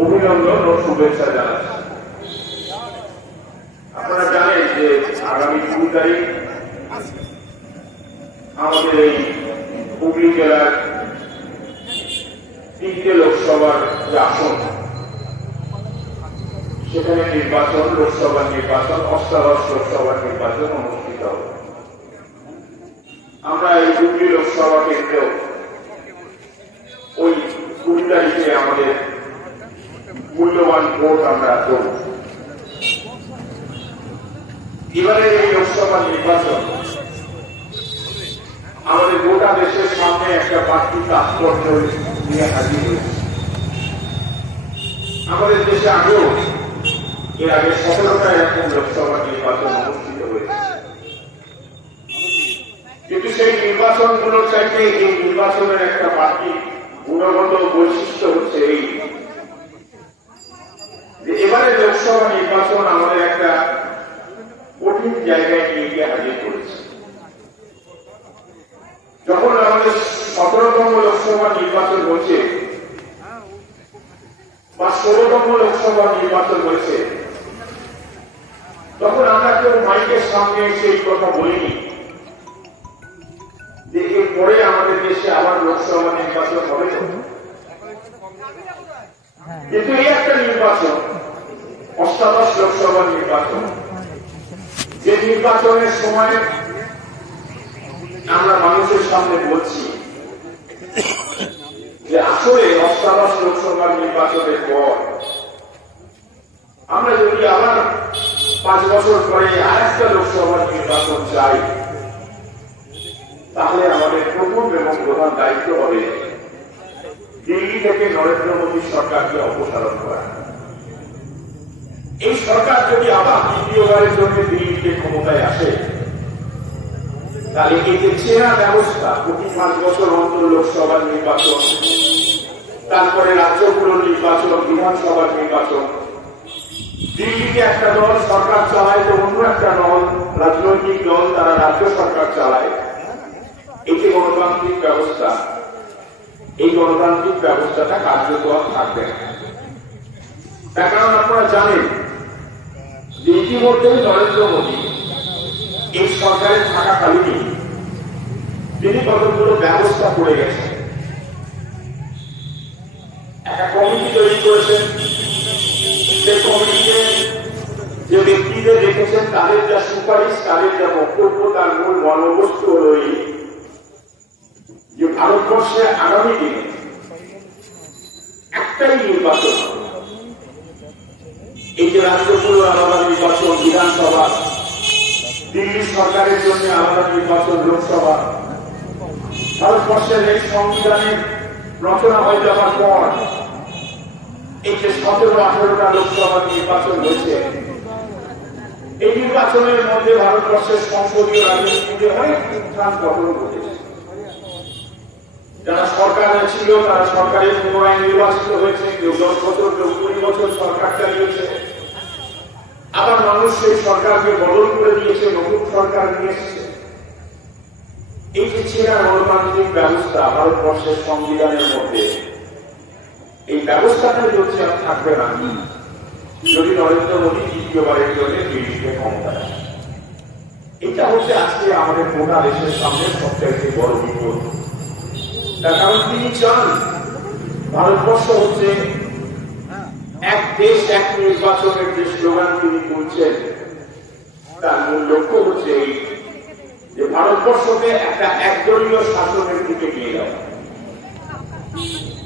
অভিনন্দন ও শুভেচ্ছা জানাচ্ছি। আপনারা জানেন যে আগামী কুড়ি তারিখ আমাদের এই হুগলি জেলার তিনটে লোকসভার যে আসন, সেখানে নির্বাচন লোকসভার নির্বাচন, অষ্টাদশ লোকসভার নির্বাচন অনুষ্ঠিত হবে। আমরা এই হুগলি লোকসভা কেন্দ্রেও ওই কুড়ি তারিখে আমাদের মূল্যবান ভোট আমরা করব এবারে এই লোকসভা নির্বাচন, আমাদের গোটা দেশের সামনে একটা বাড়তি তাৎপর্য নিয়ে হাজির হয়েছে। আমাদের দেশে আগেও, এর আগে সতেরোটা এরকম লোকসভা নির্বাচন অনুষ্ঠিত হয়েছে। কিন্তু সেই নির্বাচনগুলোর চাইতে এই নির্বাচনের একটা বাড়তি গুণগত বৈশিষ্ট্য হচ্ছে এই যে এবারে লোকসভা নির্বাচন আমাদের একটা কঠিন জায়গায় নিয়ে গিয়ে হাজির করেছে। যখন আমাদের সতেরোতম লোকসভা নির্বাচন হচ্ছে বা ষোলতম লোকসভা নির্বাচন হয়েছে, তখন আমরা কেউ মাইকের সামনে এসে এই কথা বলিনি যে এরপরে আমাদের দেশে আবার লোকসভা নির্বাচন হবে। কিন্তু এই একটা নির্বাচন অষ্টাদশ লোকসভা নির্বাচন। যে নির্বাচনের সময় আমরা মানুষের সামনে বলছি যে আসলে অষ্টাদশ লোকসভা নির্বাচনের পর আমরা যদি আবার পাঁচ বছর পরে আরেকটা লোকসভা নির্বাচন চাই, তাহলে আমাদের প্রথম এবং প্রধান দায়িত্ব হবে দিল্লি থেকে নরেন্দ্র মোদী সরকারকে অপসারণ করা। এই সরকার যদি আবার দ্বিতীয়বারের জন্য দিল্লিতে ক্ষমতায় আসে, তাহলে এই যে চেনা ব্যবস্থা প্রতি পাঁচ বছর অন্তর লোকসভার নির্বাচন, তারপরে রাজ্যগুলোর নির্বাচন, বিধানসভার নির্বাচন, দিল্লিতে একটা দল সরকার চালায় তো অন্য একটা দল, রাজনৈতিক দল তারা রাজ্য সরকার চালায়, এই যে গণতান্ত্রিক ব্যবস্থা, এই গণতান্ত্রিক ব্যবস্থাটা কার্যকর থাকবে না। কারণ আপনারা জানেন ইতিমধ্যেই নরেন্দ্র মোদী এই সরকারের থাকাকালীনই তিনি কতগুলো ব্যবস্থা করে গেছেন একটা কমিটি তৈরি করেছেন সেই কমিটিতে যে ব্যক্তিদের রেখেছেন, তাদের যা সুপারিশ, তাদের যা বক্তব্য, তার মূল মর্মবস্তু হল যে ভারতবর্ষে আগামী দিনে একটাই নির্বাচন হবে। এই যে রাজ্যগুলোর আলাদা নির্বাচন বিধানসভা, দিল্লি সরকারের জন্য আলাদা নির্বাচন লোকসভা। ভারতবর্ষের এই সংবিধানের রচনা হয়ে যাওয়ার পর এই যে সতেরো, আঠেরোটা লোকসভা নির্বাচন হয়েছে, এই নির্বাচনের মধ্যে ভারতবর্ষের সংসদীয় রাজনীতিতে অনেক উত্থান পতন ঘটেছে। যারা সরকারে ছিল, তারা সরকারের পুনরায় নির্বাচিত হয়েছে। কেউ দশ বছর, কেউ কুড়ি বছর সরকার চালিয়েছে। আবার মানুষ সেই সরকারকে বদল করে দিয়েছে, নতুন সরকার নিয়ে এসেছে। এই যে ছেঁড়া গণতান্ত্রিক ব্যবস্থা ভারতবর্ষের সংবিধানের মধ্যে, এই ব্যবস্থাটা যদি আর থাকবে না। যদি নরেন্দ্র মোদী দ্বিতীয়বারের জন্য ক্ষমতায় আসে। এটা হচ্ছে আজকে আমাদের গোটা দেশের সামনে সবচাইতে বড় বিপদ।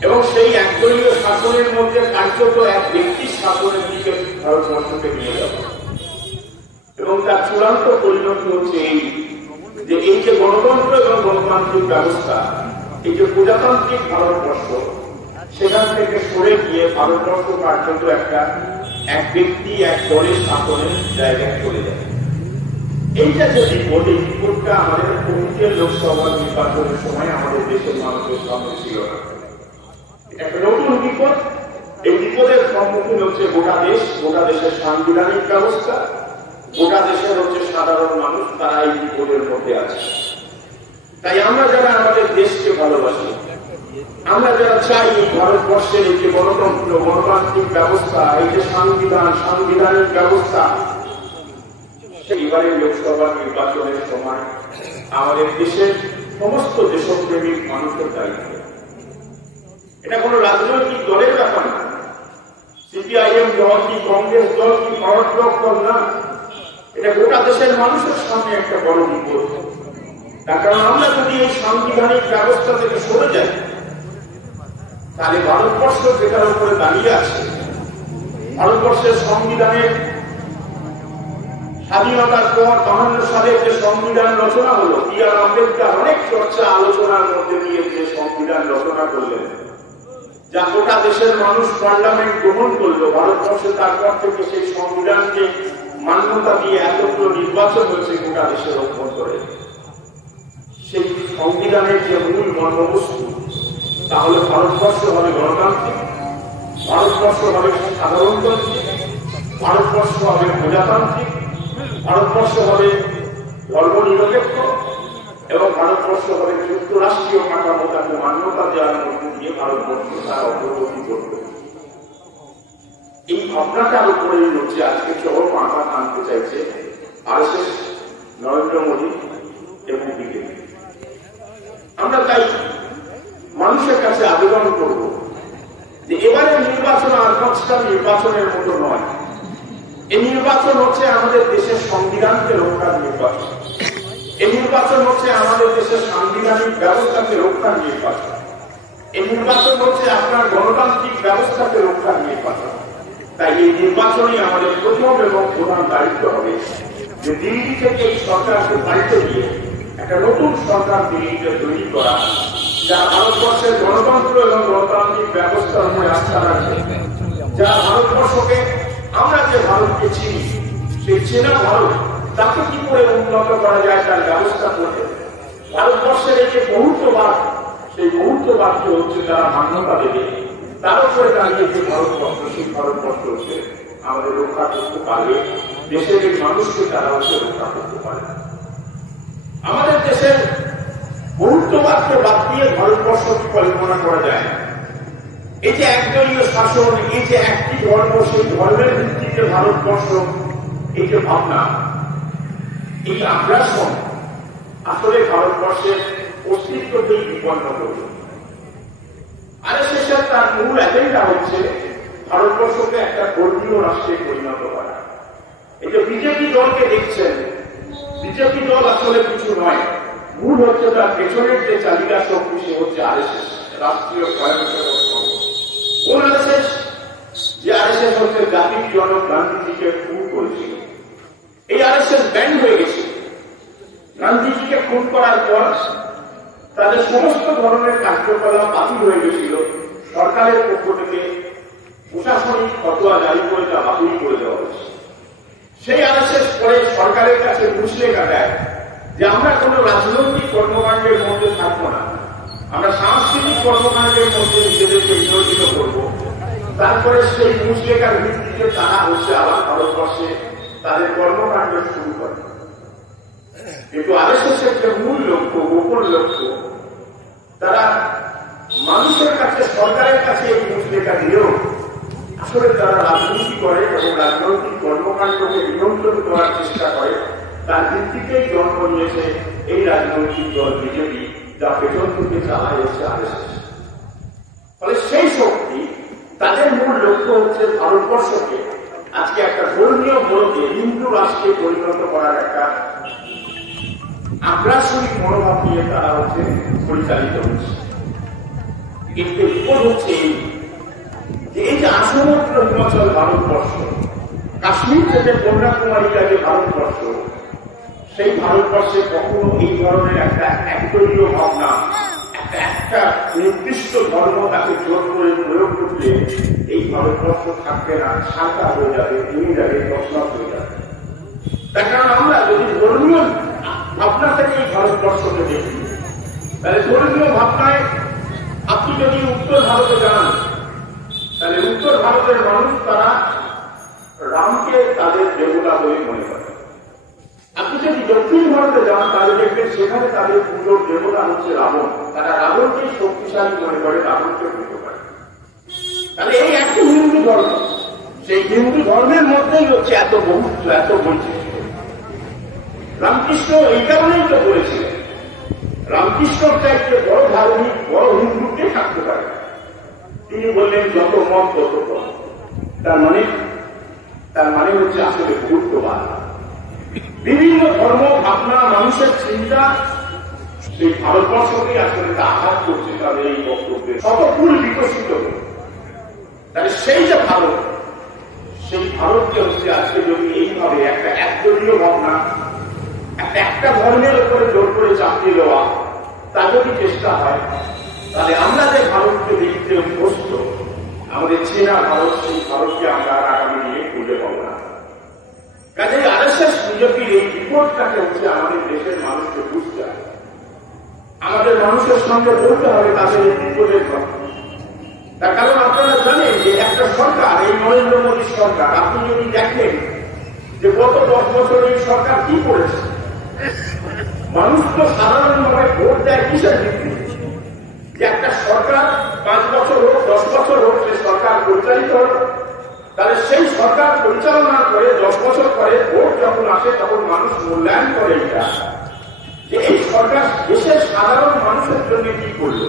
এবং সেই একদলীয় শাসনের মধ্যে কার্যত এক ব্যক্তির শাসনের দিকে ভারতবর্ষকে নিয়ে যাওয়া। এবং তার চূড়ান্ত পরিণতি হচ্ছে এই যে এই যে গণতন্ত্র এবং গণতান্ত্রিক ব্যবস্থা এই যে প্রজাতান্ত্রিক ভারতবর্ষ, সেখান থেকে সরে গিয়ে ভারতবর্ষ পর্যন্ত একটা, এক ব্যক্তি, এক দলের শাসনের জায়গায় চলে যায়। এইটা যে বিপদ এই বিপদটা আমাদের পূর্বের লোকসভা নির্বাচনের সময় আমাদের দেশের মানুষের সামনে ছিল না। একটা নতুন বিপদ এই বিপদের সম্মুখীন হচ্ছে গোটা দেশ, গোটা দেশের সাংবিধানিক ব্যবস্থা, গোটা দেশের হচ্ছে সাধারণ মানুষ, তারা এই বিপদের মধ্যে আছে। তাই আমরা যারা আমাদের দেশকে ভালোবাসি, আমরা যারা চাই ভারতবর্ষের এই যে গণতন্ত্র, গণতান্ত্রিক ব্যবস্থা, এই যে সংবিধান, সাংবিধানিক ব্যবস্থা এবারের লোকসভা নির্বাচনের সময় আমাদের দেশের সমস্ত দেশপ্রেমিক মানুষের দায়িত্ব। এটা কোনো রাজনৈতিক দলের ব্যাপার না। সিপিআইএম দল কি কংগ্রেস দল কি ভারত দল না, এটা গোটা দেশের মানুষের সামনে একটা বড় বিপদ তার কারণ আমরা যদি এই সাংবিধানিক ব্যবস্থা থেকে সরে যাই, তাহলে ভারতবর্ষ যেটার উপরে দাঁড়িয়ে আছে, ভারতবর্ষের সংবিধানের স্বাধীনতার পর বাহান্ন সালে যে সংবিধান রচনা হলো বি আর আম্বেদকর অনেক চর্চা আলোচনার মধ্যে দিয়ে যে সংবিধান রচনা করলেন, যা গোটা দেশের মানুষ পার্লামেন্ট গ্রহণ করল, ভারতবর্ষে তারপর থেকে সেই সংবিধানকে মান্যতা দিয়ে এতগুলো নির্বাচন হয়েছে গোটা দেশের অভ্যন্তরে। সেই সংবিধানের যে মূল মর্মবস্তু তাহলে ভারতবর্ষ হবে গণতান্ত্রিক, ভারতবর্ষ হবে সাধারণতান্ত্রিক, ভারতবর্ষ হবে প্রজাতান্ত্রিক, ভারতবর্ষ হবে ধর্মনিরপেক্ষ এবং ভারতবর্ষ হবে যুক্তরাষ্ট্রীয় কাঠামোটাকে মান্যতা দেওয়ার মধ্যে দিয়ে ভারতবর্ষ তার অগ্রগতি করবে। এই ভাবনাটার উপরেই হচ্ছে আজকে চরম আঘাত আনতে চাইছে আর নরেন্দ্র মোদী এবং বিজেপি। আমরা তাই মানুষের কাছে আবেদন করব যে এবারের নির্বাচন আর পাঁচটা নির্বাচনের মতো নয়। এই নির্বাচন হচ্ছে আমাদের দেশের সংবিধানকে রক্ষার নির্বাচন। এই নির্বাচন হচ্ছে আমাদের দেশের সাংবিধানিক ব্যবস্থাকে রক্ষার নির্বাচন। এই নির্বাচন হচ্ছে আপনার গণতান্ত্রিক ব্যবস্থাকে রক্ষার নির্বাচন। তাই এই নির্বাচনই আমাদের প্রথম এবং প্রধান দায়িত্ব হবে। যে দিল্লি থেকে এই সরকারকে দায়িত্ব দিয়ে একটা নতুন সরকার দিল্লিতে তৈরি করা, যা ভারতবর্ষের গণতন্ত্র এবং গণতান্ত্রিক ব্যবস্থার উপরে আস্থা রাখবে যা ভারতবর্ষকে, আমরা যে ভারতকে চিনি, সেই চেনা ভারত, তাকে কি করে উন্নত করা যায় তার ব্যবস্থা করবে? ভারতবর্ষের এই যে বহুত্ববাদ সেই বহুত্ববাদকে হচ্ছে তারা মান্যতা দেবে। তার উপরে দাঁড়িয়ে যে ভারতবর্ষ, সেই ভারতবর্ষ হচ্ছে আমাদের রক্ষা করতে পারবে। দেশের মানুষকে তারা হচ্ছে রক্ষা করতে পারে আমাদের দেশের বহুত্ববাদকে বাদ দিয়ে ভারতবর্ষ কি কল্পনা করা যায়? এই যে একদলীয় শাসন, এই যে একটি ধর্ম, সেই ধর্মের ভিত্তিতে ভারতবর্ষ, এই যে ভাবনা, এই আগ্রাসন আসলে ভারতবর্ষের অস্তিত্বকেই বিপন্ন করবে। আর শেষের তার মূল এজেন্ডা হচ্ছে ভারতবর্ষকে একটা ধর্মীয় রাষ্ট্রে পরিণত করা। এই যে বিজেপি দলকে দেখছেন বিজেপি দল আসলে কিছু নয়। মূল হচ্ছে তার পেছনের যে চালিকা শক্তি, সে হচ্ছে আরএসএস, রাষ্ট্রীয় স্বয়ংসেবক কোন আরএসএস? যে আরএসএস হচ্ছে জাতির জনক গান্ধীজিকে খুন করেছিল। এই আরএসএস ব্যান্ড হয়ে গেছে। গান্ধীজিকে খুন করার পর তাদের সমস্ত ধরনের কার্যকলাপ বাতিল হয়ে গেছিল। সরকারের পক্ষ থেকে প্রশাসনিক ফতোয়া জারি করে তা বাতিল করে দেওয়া হয়েছে। সেই আরএসএস পরে সরকারের কাছে বুঝলে দেয় যে আমরা কোন রাজনৈতিক কর্মকাণ্ডের মধ্যে থাকব না। আমরা সাংস্কৃতিক কর্মকাণ্ডের মধ্যে নিজেদেরকে নিয়োজিত করব। তারপরে সেই মুসলেকার ভিত্তিতে তারা হচ্ছে আবার ভারতবর্ষে তাদের কর্মকাণ্ড শুরু করে। কিন্তু এর যে মূল লক্ষ্য, গোপন লক্ষ্য, তারা মানুষের কাছে, সরকারের কাছে এই মুসলেখা দিয়েও আসলে তারা রাজনীতি করে এবং রাজনৈতিক কর্মকাণ্ডকে নিয়ন্ত্রণ করার চেষ্টা করে, তার ভিত্তিতেই জন্ম নিয়েছে এই রাজনৈতিক দল বিজেপি, যা পেছন থেকে চালায় এসছে আরএসএস ফলে সেই শক্তি, তাদের মূল লক্ষ্য হচ্ছে ভারতবর্ষকে আজকে একটা ধর্মীয় বড়কে হিন্দু রাষ্ট্রে পরিণত করার একটা আগ্রাসনিক মনোভাব নিয়ে তারা হচ্ছে পরিচালিত হচ্ছে। কিন্তু বিপদ হচ্ছে এই যে এই যে আসমগ্র হিমাচল ভারতবর্ষ, কাশ্মীর থেকে কন্যাকুমারীটা যে ভারতবর্ষ, সেই ভারতবর্ষে কখনো এই ধরনের একটা একদলীয় ভাবনা, একটা নির্দিষ্ট ধর্ম তাকে জোর করে প্রয়োগ করলে এই ভারতবর্ষ থাকবে না সাঁতা হয়ে যাবে ভেঙে যাবে তসলাপ হয়ে যাবে। তার কারণ আমরা যদি ধর্মীয় ভাবনা থেকে এই ভারতবর্ষকে দেখি, তাহলে ধর্মীয় ভাবনায় আপনি যদি উত্তর ভারতে যান তাহলে উত্তর ভারতের মানুষ তারা রামকে তাদের দেবতা বলে মনে করে। আপনি যদি দক্ষিণ ভারতে যান, তাহলে দেখবেন সেখানে তাদের পুজোর দেবতা হচ্ছে রাবণ। তারা রাবণকে শক্তিশালী মনে করে, রাবণকে পুজো করে। তাহলে এই একটি হিন্দু ধর্ম। সেই হিন্দু ধর্মের মধ্যেই হচ্ছে এত বহুত্ব এত বৈচিত্র্য। রামকৃষ্ণ এই কারণেই তো বলেছিলেন রামকৃষ্ণর চাইতে বড় ধার্মিক, বড় হিন্দুকে থাকতে পারে। না। তিনি বললেন, যত মত, তত। তার মানে তার মানে হচ্ছে আসলে গুরুত্ববান বিভিন্ন ধর্ম, ভাবনা, মানুষের চিন্তা সেই ভারতবর্ষকে আসলে তা আঘাত করছে তাদের এই বক্তব্যে শতকুল বিকশিত হল। তাহলে সেই যে ভারত, সেই ভারতকে হচ্ছে আজকে যদি এইভাবে একটা একদলীয় ভাবনা, একটা একটা ধর্মের উপরে জোর করে চাপিয়ে দেওয়া তা যদি চেষ্টা হয় তাহলে আমরা যে ভারতকে দেখতে অভ্যস্ত আমাদের চেনা ভারত সেই ভারতকে আমরা আগামী দিনে খুঁজে পাবো না। কাজে আর এস এস বিজেপির এই বিপদটাকে হচ্ছে আমাদের দেশের মানুষকে বুঝতে হবে। আমাদের মানুষের সঙ্গে বলতে হবে তাদের এই বিপদের কথা। তার কারণ আপনারা জানেন যে একটা সরকার, এই নরেন্দ্র মোদীর সরকার, আপনি যদি দেখেন যে গত দশ বছর এই সরকার কি করেছে, মানুষ তো সাধারণভাবে ভোট দেয় কিসের ভিত্তিতে? যে একটা সরকার পাঁচ বছর হোক, দশ বছর হোক সে সরকার পরিচালিত হোক, তাহলে সেই সরকার পরিচালনা করে দশ বছর পরে ভোট যখন আসে, তখন মানুষ মূল্যায়ন করে এটা। যে এই সরকার দেশের সাধারণ মানুষের জন্য কি করল?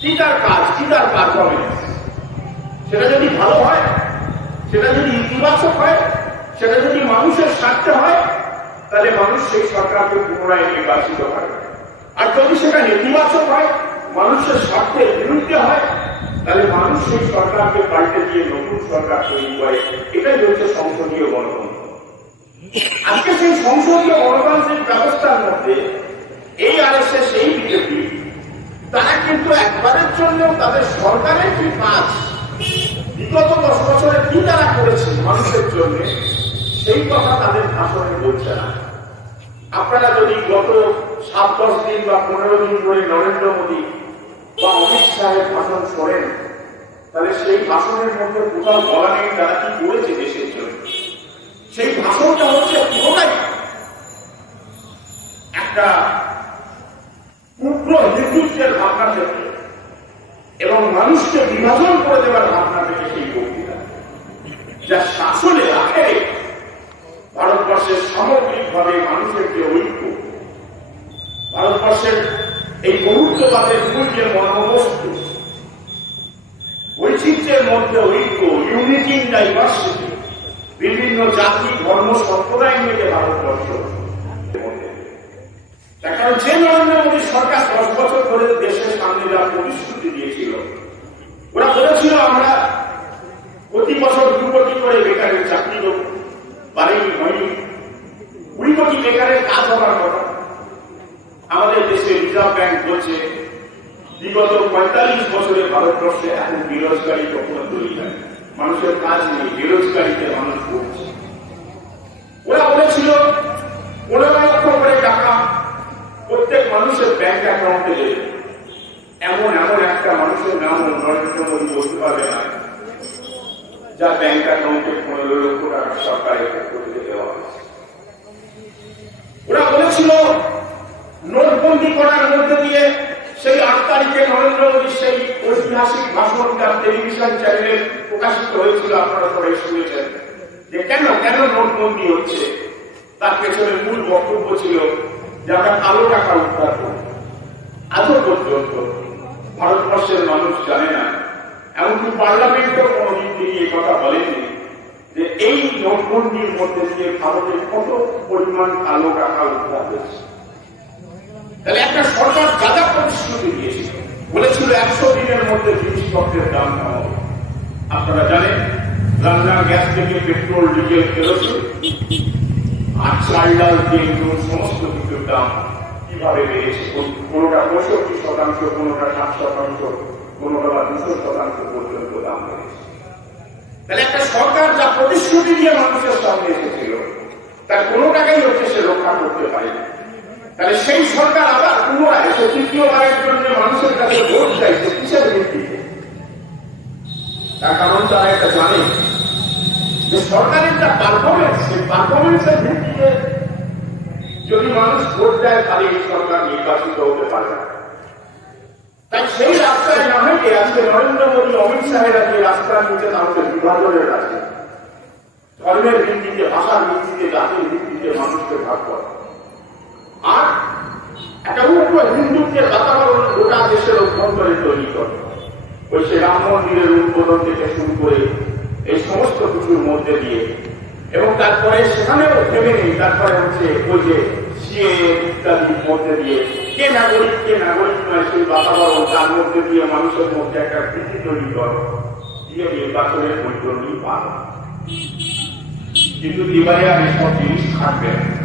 কি তার কাজ? কি তার পারফরমেন্স সেটা যদি ভালো হয়, সেটা যদি ইতিবাচক হয়, সেটা যদি মানুষের স্বার্থে হয়, তাহলে মানুষ সেই সরকারকে পুনরায় নির্বাচিত করে। আর যদি সেটা নেতিবাচক হয়, মানুষের স্বার্থের বিরুদ্ধে হয়, তাহলে মানুষ সেই সরকারকে পাল্টে দিয়ে নতুন সরকার তৈরি করে। এটাই হচ্ছে সংসদীয় গণতন্ত্র। আজকে সেই সংসদীয় গণতান্ত্রিক ব্যবস্থার মধ্যে এই আর এস এস এই বিজেপি, তারা কিন্তু একবারের জন্য তাদের সরকারের কি কাজ, বিগত দশ বছরে কি তারা করেছে মানুষের জন্য, সেই কথা তাদের ভাষণে বলছে না। আপনারা যদি গত সাত দশ দিন বা পনেরো দিন ধরে নরেন্দ্র মোদী বা অমিত শাহের ভাষণ শোনেন, তাহলে সেই ভাষণের মধ্যে কোথাও বলা নেই, তারা কি করেছে দেশের জন্য? সেই ভাষণটা হচ্ছে পুরোটাই একটা উগ্র হিন্দুত্বের ভাবনা থেকে এবং মানুষকে বিভাজন করে দেওয়ার ভাবনা থেকে সেই বক্তৃতা। যা শাসনে আখেরে ভারতবর্ষের সামগ্রিকভাবে মানুষের যে ঐক্য ভারতবর্ষের এই বহুত্ববাদের মূল যে মর্মবস্তু বৈচিত্র্যের মধ্যে ঐক্য ইউনিটি ইন ডাইভার্সিটি বিভিন্ন জাতি, ধর্ম, সম্প্রদায় নিয়ে ভারতবর্ষ। কারণ যে নরেন্দ্র মোদী সরকার দশ বছর ধরে দেশের সামনে যা প্রতিশ্রুতি দিয়েছিল, ওরা বলেছিল, আমরা প্রতি বছর দু কোটি করে বেকারের চাকরি দেবো। হয়নি কুড়ি কোটি বেকারের কাজ হওয়ার কথা আমাদের দেশে রিজার্ভ ব্যাংক বলছে, বিগত পঁয়তাল্লিশ বছরে ভারতবর্ষে এখন বেরোজগারি কখনো তৈরি হয় মানুষের কাজ নেই, বেরোজগারিতে মানুষ ভুগছে ওরা বলেছিল, পনেরো লক্ষ করে টাকা প্রত্যেক মানুষের ব্যাংক অ্যাকাউন্টে দেবে। এমন এমন একটা মানুষের নাম নরেন্দ্র মোদী বলতে পারবে না। যা ব্যাংক অ্যাকাউন্টে পনেরো লক্ষ টাকা সরকারের পক্ষ থেকে দেওয়া হয়েছে। ওরা বলেছিল নোটবন্দি করার মধ্যে দিয়ে সেই আট তারিখে নরেন্দ্র মোদীর সেই ঐতিহাসিক ভাষণটা টেলিভিশন চ্যানেলে প্রকাশিত হয়েছিল, আপনারা সবাই শুনেছেন। যে কেন কেন নোটবন্দি হচ্ছে? তার পেছনে মূল বক্তব্য ছিল যে আমরা কালো টাকা উদ্ধার করব। আজও পর্যন্ত ভারতবর্ষের মানুষ জানে না। এমনকি পার্লামেন্টও কোনোদিন তিনি এই কথা বলেননি যে এই নোটবন্দির মধ্যে দিয়ে ভারতে কত পরিমাণ কালো টাকা উদ্ধার হয়েছে। তাহলে একটা সরকার যা যা প্রতিশ্রুতি দিয়েছিল বলেছিল একশো দিনের মধ্যে জিনিসপত্রের দাম কমাবে আপনারা জানেন রান্নার গ্যাস থেকে পেট্রোল, ডিজেল, কেরোসিন, আর চাল, ডাল, তেল সমস্ত কিছুর দাম কীভাবে বেড়েছে। কোনটা পঁয়ষট্টি শতাংশ, কোনটা ষাট শতাংশ, কোনোটা বা দুশো শতাংশ পর্যন্ত দাম বেড়েছে। তাহলে একটা সরকার যা প্রতিশ্রুতি দিয়ে মানুষের সামনে এসেছিল, তার কোনো টাকাই হচ্ছে সে রক্ষা করতে পারেনি। তাহলে সেই সরকার আবার পুনরায় তৃতীয়বারের জন্য মানুষের কাছে ভোট চাইছে কিসের ভিত্তিতে? তার কারণ তারা এটা জানে যে সরকারের যা পারফরমেন্স সেই পারফরমেন্সের ভিত্তিতে যদি মানুষ ভোট দেয়, তাহলে এই সরকার নির্বাচিত হতে পারে তাই সেই রাস্তায় না হেঁটে আজকে নরেন্দ্র মোদী, অমিত শাহেরা যে রাস্তার নিচে নামছে বিভাজনের রাস্তা, ধর্মের ভিত্তিতে, ভাষার ভিত্তিতে, জাতির ভিত্তিতে মানুষকে ভাগ করে। আর একটা উগ্র হিন্দুত্বের বাতাবরণ গোটা দেশের অভ্যন্তরে তৈরি করে। ওই সে রাম মন্দিরের উদ্বোধন থেকে শুরু করে এই সমস্ত কিছুর মধ্যে দিয়ে। এবং তারপরে সেখানেও থেমে নেই, তারপরে হচ্ছে ওই যে সিএ ইত্যাদির মধ্যে দিয়ে। কে নাগরিক কে নাগরিক নয়, সেই বাতাবরণ, তার মধ্যে দিয়ে মানুষের মধ্যে একটা ভীতি তৈরি কর। দিয়ে নির্বাচনের বৈতরণী পান কিন্তু এবারে আর এসব জিনিস থাকবে না।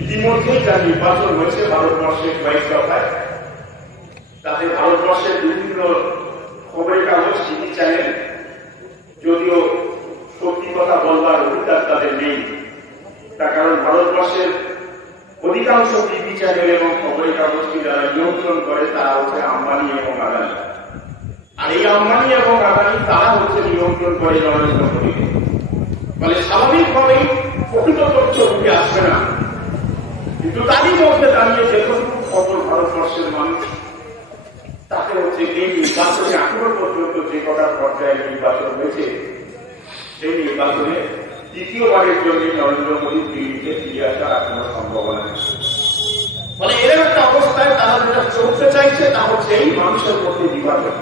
ইতিমধ্যেই যা নির্বাচন হয়েছে ভারতবর্ষের কয়েক দফায়। তাতে ভারতবর্ষের বিভিন্ন খবরের কাগজ, টিভি চ্যানেল, যদিও সত্যি কথা বলবার অধিকার তাদের নেই। তার কারণ ভারতবর্ষের অধিকাংশ টিভি চ্যানেল এবং খবরের কাগজকে যারা নিয়ন্ত্রণ করে, তারা হচ্ছে আম্বানি এবং আদানি। আর এই আম্বানি এবং আদানি তারা হচ্ছে নিয়ন্ত্রণ করে মোদীকে ফলে স্বাভাবিকভাবেই প্রকৃত তথ্য উঠে আসবে না। কিন্তু তারই মধ্যে দাঁড়িয়ে যেটুকু খবর ভারতবর্ষের মানুষ, তাকে হচ্ছে এই নির্বাচনে এখনও পর্যন্ত যে কটা পর্যায়ে নির্বাচন হয়েছে, সেই নির্বাচনে দ্বিতীয়বারের জন্য নরেন্দ্র মোদী দিল্লিতে ফিরে আসার আর কোনো সম্ভাবনা নেই ফলে এরকম একটা অবস্থায় তারা যেটা চলতে চাইছে, তা হচ্ছে এই মানুষের মধ্যে বিভাজন।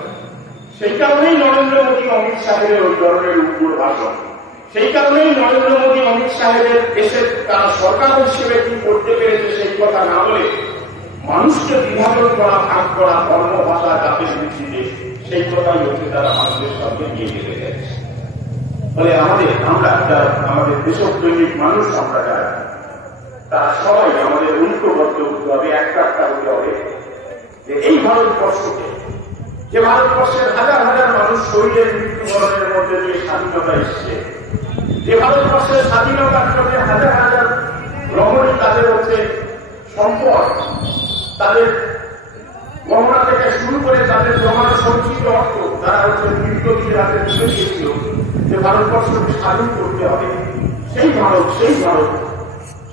সেই কারণেই নরেন্দ্র মোদী অমিত শাহের ওই ধরনের উগ্র ভাষণ। সেই কারণেই নরেন্দ্র মোদী অমিত শাহের দেশের তারা সরকার হিসেবে কি করতে পেরেছে সেই কথা না বলে মানুষকে বিভাজন করা, ভাগ করা, ধর্ম, ভাষা জাতির ভিত্তিতে সেই কথাই হচ্ছে তারা মানুষের সঙ্গে নিয়ে চাইছে ফলে আমাদের, আমরা যারা, আমাদের দেশপ্রেমিক মানুষ আমরা যারা, তারা সবাই আমাদের ঐক্যবদ্ধ হতে হবে একটা হতে হবে যে এই ভারতবর্ষকে, যে ভারতবর্ষের হাজার হাজার মানুষ শরীরের মৃত্যুবরণের মধ্যে দিয়ে স্বাধীনতা এসছে যে ভারতবর্ষের স্বাধীনতার জন্য হাজার হাজার রমণী তাদের হচ্ছে সম্পদ, তাদের গহনা থেকে শুরু করে তাদের জমানো সঞ্চিত অর্থ তারা হচ্ছে বিপ্লবীদের হাতে তুলে দিয়েছিল যে ভারতবর্ষকে স্বাধীন করতে হবে। সেই ভারত সেই ভারত,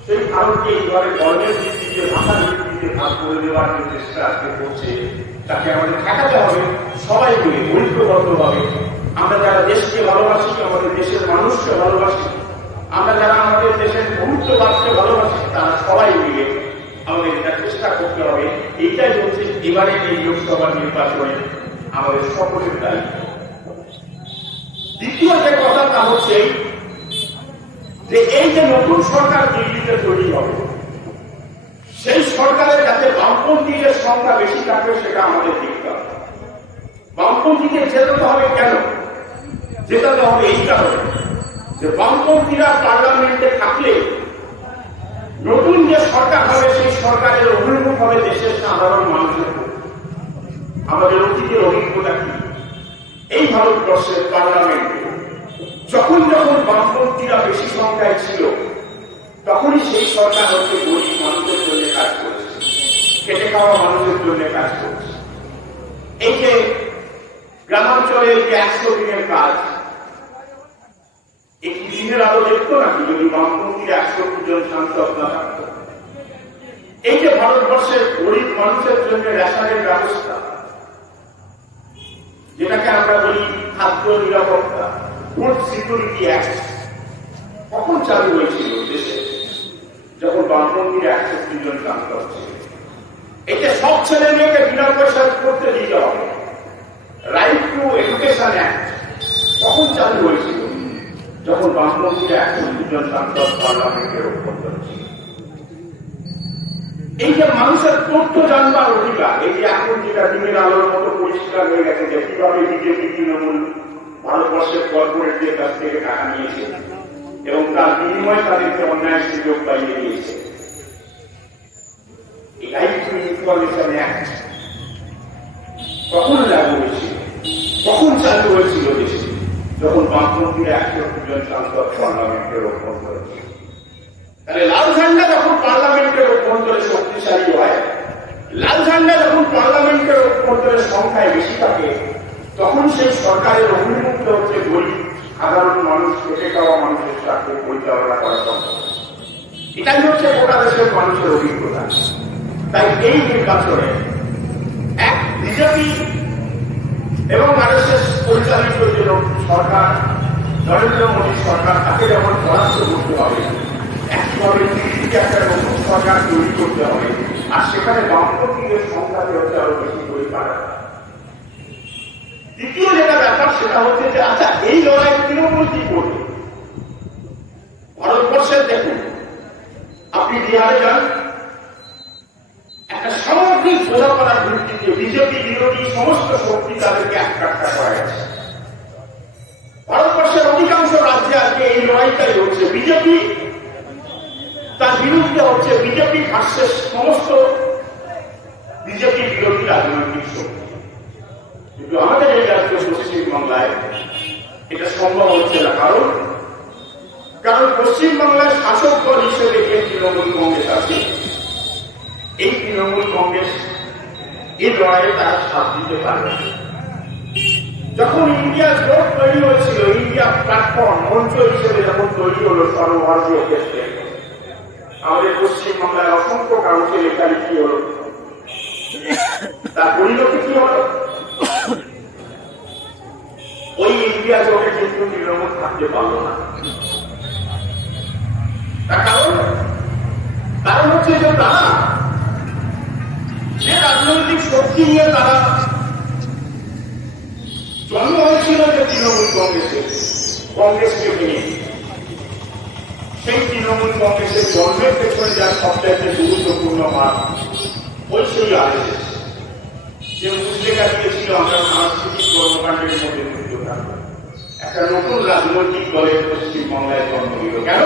সেই ভারতকে এইভাবে ধর্মের ভিত্তিতে, ভাষার ভিত্তিতে ভাগ করে দেওয়ার যে চেষ্টা আজকে করছে, তাকে আমাদের ঠেকাতে হবে, সবাই মিলে ঐক্যবদ্ধভাবে। আমরা যারা দেশকে ভালোবাসি, আমাদের দেশের মানুষকে ভালোবাসি, আমরা যারা আমাদের দেশের গুরুত্ববাদকে ভালোবাসি, তারা সবাই মিলে আমাদের এটা চেষ্টা করতে হবে। এইটাই হচ্ছে এবারে এই লোকসভা নির্বাচনে আমাদের সকলের দায়িত্ব। দ্বিতীয় যে কথা তা হচ্ছে যে এই যে নতুন সরকার দিল্লিতে তৈরি হবে, সেই সরকারের যাতে বামপন্থীদের সংখ্যা বেশি থাকবে সেটা আমাদের দেখতে হবে। বামপন্থীকে জেতাতে হবে কেন? জেতাতে হবে এই কারণে যে বামপন্থীরা পার্লামেন্টে থাকলে নতুন যে সরকার হবে, সেই সরকারের অভিমুখ হবে দেশের সাধারণ মানুষের আমাদের অতীতের অভিজ্ঞতা কি? এই ভারতবর্ষের পার্লামেন্টে যখন যখন বামপন্থীরা বেশি সংখ্যায় ছিল, তখনই সেই সরকার হচ্ছে গরিব মানুষের জন্য কাজ করেছে, খেটে খাওয়া মানুষের জন্য কাজ করেছে। এই যে গ্রামাঞ্চলে এই যে একশো কাজ দিনের আলো দেখতো নাকি যদি বামপন্থীর একশো জন সাংসদ না থাকতো। এই যে ভারতবর্ষের গরিব মানুষের জন্য রেশনের ব্যবস্থা, যেটাকে আমরা বলি খাদ্য নিরাপত্তা ফুড সিকিউরিটি অ্যাক্ট, কখন চালু হয়েছিল দেশে? যখন বামপন্থীর একশো জন সাংসদ ছিল এটা সব ছেলে মেয়েকে বিনা পয়সা করতে দিতে হবে রাইট টু এডুকেশন অ্যাক্ট কখন চালু হয়েছিল যখন বামপন্থীরা একষট্টি জন সাংসদ পার্লামেন্টের অভ্যন্তর ছিল এই যে মানুষের তথ্য জানবার অধিকার এই যে এখন যেটা দিনের আলোর মতো পরিষ্কার হয়ে গেছে যে কীভাবে বিজেপি তৃণমূল ভারতবর্ষের কর্পোরেটদের কাছ থেকে টাকা নিয়েছে এবং তার বিনিময়ে তাদেরকে অন্যায় সুযোগ পাইয়ে দিয়েছে। রাইট টু ইনফরমেশন কখন লাগু হয়েছিল? কখন চালু হয়েছিল দেশে? যখন বামপন্থীরা একশো জন সাংসদ পার্লামেন্টের অভ্যন্তরে। তাহলে লাল ঝান্ডা যখন পার্লামেন্টের অভ্যন্তরে শক্তিশালী হয় লাল ঝান্ডা যখন পার্লামেন্টের মধ্যে সংখ্যায় বেশি থাকে, তখন সেই সরকারের অভিমুক্ত হচ্ছে গরিব, সাধারণ মানুষ খেটে খাওয়া মানুষের স্বার্থে পরিচালনা করা সম্ভব। এটাই হচ্ছে গোটা দেশের মানুষের অভিজ্ঞতা। তাই এই নির্বাচনে এক বিজেপি এবং মানুষের পরিচালিত যে সরকার, নরেন্দ্র মোদী সরকার, তাকে যেমন পরাস্ত করতে হবে, একইভাবে একটা নতুন সরকার তৈরি করতে হবে। আর সেখানে সংখ্যাকে হচ্ছে আরও বেশি দ্বিতীয় যেটা ব্যাপার, সেটা হচ্ছে যে আচ্ছা এই লড়াই করবে? ভারতবর্ষের দেখুন, আপনি বিহারে যান, একটা সামগ্রিক ভিত্তিতে বিজেপি বিরোধী সমস্ত শক্তি তাদেরকে এককাট্টা করা গেছে ভারতবর্ষের অধিকাংশ রাজ্যে আজকে এই লড়াইটাই হচ্ছে। বিজেপি তার বিরুদ্ধে হচ্ছে, বিজেপি ভার্সেস সমস্ত বিজেপি বিরোধী রাজনৈতিক শক্তি কিন্তু আমাদের এই রাজ্য পশ্চিমবাংলায় এটা সম্ভব হচ্ছে না। কারণ কারণ পশ্চিমবাংলার শাসক দল হিসেবে যে তৃণমূল কংগ্রেস আছে, এই তৃণমূল কংগ্রেস এই লড়াইয়ে তারা সাথ দিতে পারবে যখন ইন্ডিয়া জোট তৈরি হয়েছিল, ইন্ডিয়া প্ল্যাটফর্ম মঞ্চ হিসেবে যখন তৈরি হলো সর্বভারতীয় ক্ষেত্রে আমাদের পশ্চিমবাংলার অসংখ্য এখানে কি হলো? তার পরিণতি কি হলো? ওই ইন্ডিয়া জোটে কিন্তু তৃণমূল থাকতে পারল না। তার কারণ? কারণ হচ্ছে যে তারা যে রাজনৈতিক শক্তি নিয়ে তারা জন্ম হয়েছিল যে তৃণমূল কংগ্রেসের কংগ্রেসকে নিয়ে সেই তৃণমূল কংগ্রেসের জন্মের পেছনে যার সবচাইতে গুরুত্বপূর্ণ মান ওই সেই আরএসএস যে মুসলিকা দিয়েছিল আমরা সাংস্কৃতিক কর্মকাণ্ডের মধ্যে যুক্ত একটা নতুন রাজনৈতিক দলের পশ্চিমবাংলায় জন্ম নিল। কেন?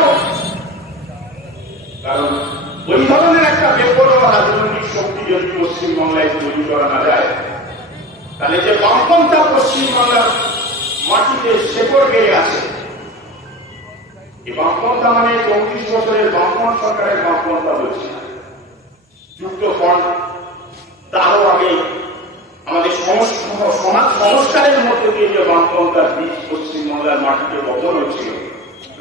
কারণ ওই ধরনের একটা বেপরোয়া রাজনৈতিক শক্তি যদি পশ্চিমবাংলায় তৈরি করা না যায়, তাহলে যে বামপন্থা পশ্চিমবাংলার মাটিতে শেকড় গেড়ে আছে এই বামপন্থা মানে চৌত্রিশ বছরের বামপন্থ সরকারের বামপন্থা বলছি যুক্ত ফ্রন্ট তারও আগে আমাদের সমাজ সংস্কারের মধ্যে দিয়ে যে বামপন্থার বীজ পশ্চিমবাংলার মাটিতে বপন হয়েছিল,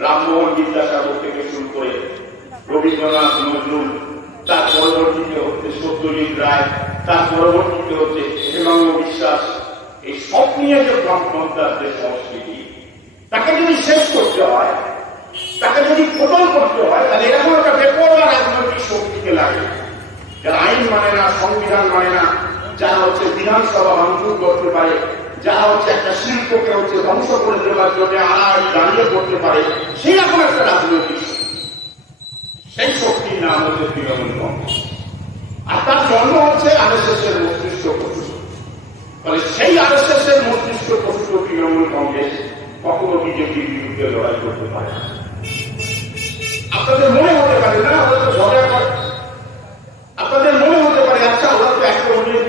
রামমোহন বিদ্যাসাগর থেকে শুরু করে রবীন্দ্রনাথ নজরুল, তার পরবর্তীতে হচ্ছে সত্যজিৎ রায়, তার পরবর্তীতে হচ্ছে হেমাঙ্গ বিশ্বাস, এই সব নিয়ে যে বামপন্থার যে সংস্কৃতি, তাকে যদি শেষ করতে হয়, তাকে যদি খোদন করতে হয়, তাহলে এরকম একটা বেপরোয়া রাজনৈতিক শক্তিকে লাগে, যারা আইন মানে না, সংবিধান মানে না যারা হচ্ছে বিধানসভা ভাঙচুর করতে পারে যারা হচ্ছে একটা শিল্পকে হচ্ছে ধ্বংস করে দেওয়ার জন্য আড়াআড়ি দাঁড়িয়ে করতে পারে সেই রকম একটা রাজনৈতিক সেই শক্তির নাম হচ্ছে তৃণমূল কংগ্রেস। আর তার জন্ম হচ্ছে আরএসএস এর মস্তিষ্ক প্রসূত ফলে সেই আরএসএস এর মস্তিষ্ক প্রসূত তৃণমূল কংগ্রেস কখনো বিজেপির বিরুদ্ধে লড়াই করতে পারে আপনাদের মনে হতে পারে, না, ওরা তো ঝগড়া করে আপনাদের মনে হতে পারে আচ্ছা ওরা তো একটা অন্যের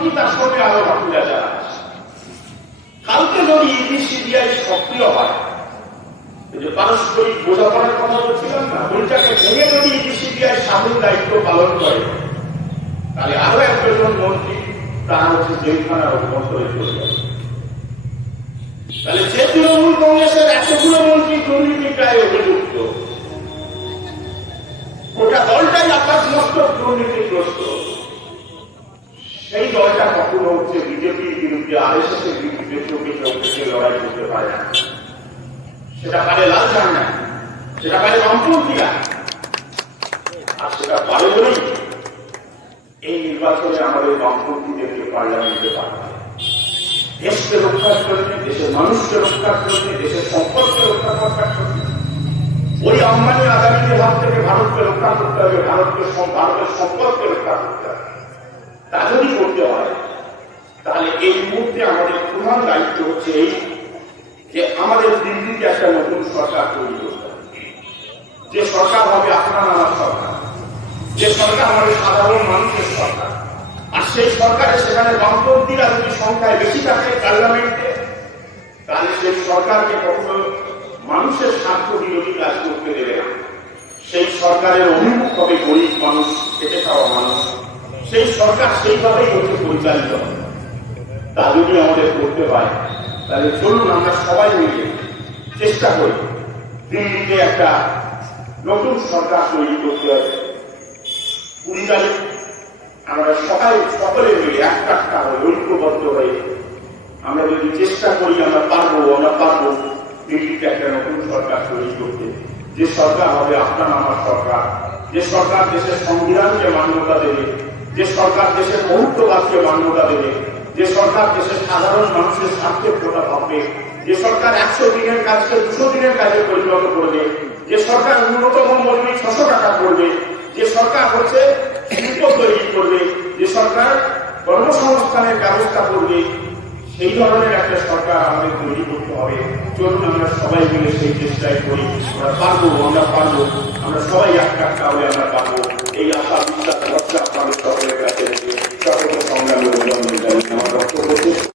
মন্ত্রী তার সঙ্গে বাকিরা যারা আছে কালকে যদি ইডি সিবিআই সক্রিয় হয় পারস্পরিক বোঝাপড়ার কথা মন্ত্রী তারা হচ্ছে জেলখানার অভ্যন্তরে চলে যাবে। তাহলে যে তৃণমূল কংগ্রেসের এতগুলো মন্ত্রী দুর্নীতিটায় অভিযুক্ত। গোটা দলটাই আপনার সমস্ত দুর্নীতিগ্রস্ত। সেই দলটা কখনো হচ্ছে বিজেপির বিরুদ্ধে আর এস এস এর বিরুদ্ধে চোখে চোখে লড়াই করতে পারে না। সেটা পারে লাল ঝান্ডা সেটা পারে বামপন্থীরা আর সেটা পারে বলেই এই নির্বাচনে আমাদের বামপন্থীদেরকে পার্লামেন্টে পাঠায় দেশকে রক্ষার জন্য দেশের মানুষকে রক্ষার জন্য দেশের সম্পদকে রক্ষা করার জন্য ওই আম্বানি আদানিদের হাত থেকে ভারতকে রক্ষা করতে হবে, ভারতকে ভারতের সম্পদকে রক্ষা করতে হবে। তা যদি করতে হয়। তাহলে এই মুহূর্তে আমাদের প্রধান দায়িত্ব হচ্ছে এই যে আমাদের দিল্লিতে একটা নতুন সরকার তৈরি করতে যে সরকার হবে আপনার আমার সরকার। যে সরকার আমাদের সাধারণ মানুষের সরকার। আর সেই সরকারে সেখানে বামপন্থীরা যদি সংখ্যায় বেশি থাকে পার্লামেন্টে, তাহলে সেই সরকারকে কখনো মানুষের স্বার্থ বিরোধী কাজ করতে দেবে না। সেই সরকারের অভিমুখ হবে গরিব মানুষ, খেটে খাওয়া মানুষ। সেই সরকার সেইভাবেই হচ্ছে পরিচালিত। তা যদি আমাদের করতে হয়, তাহলে চলুন আমরা সবাই মিলে চেষ্টা করি দিল্লিতে একটা নতুন সরকার তৈরি করতে হবে। কুড়ি তারিখ আমরা সবাই সকলে মিলে একটা কাঠটা হয়ে ঐক্যবদ্ধ হয়ে আমরা যদি চেষ্টা করি আমরা পারব আমরা পারব দিল্লিতে একটা নতুন সরকার তৈরি করতে। যে সরকার হবে আপনার আমার সরকার, যে সরকার দেশের সংবিধানকে মান্যতা দেবে যে সরকার দেশের মুহূর্তবাদকে মান্যতা দেবে, যে সরকার দেশের সাধারণ মানুষের স্বার্থে ভোটা পাবে যে সরকার একশো দিনের কাজকে দুশো দিনের কাজে পরিণত করবে, যে সরকার ন্যূনতম মজুরি ছশো টাকা করবে, যে সরকার হচ্ছে শিল্প তৈরি করবে, যে সরকার কর্মসংস্থানের ব্যবস্থা করবে সেই ধরনের একটা সরকার আমাদের তৈরি করতে হবে। চলুন আমরা সবাই মিলে সেই চেষ্টায় করি আমরা পারব আমরা পারব। আমরা সবাই একটা তাহলে আমরা পারব। এই আশা, বিশ্বাস, ভরসা আমাদের সকলের কাছে। সকল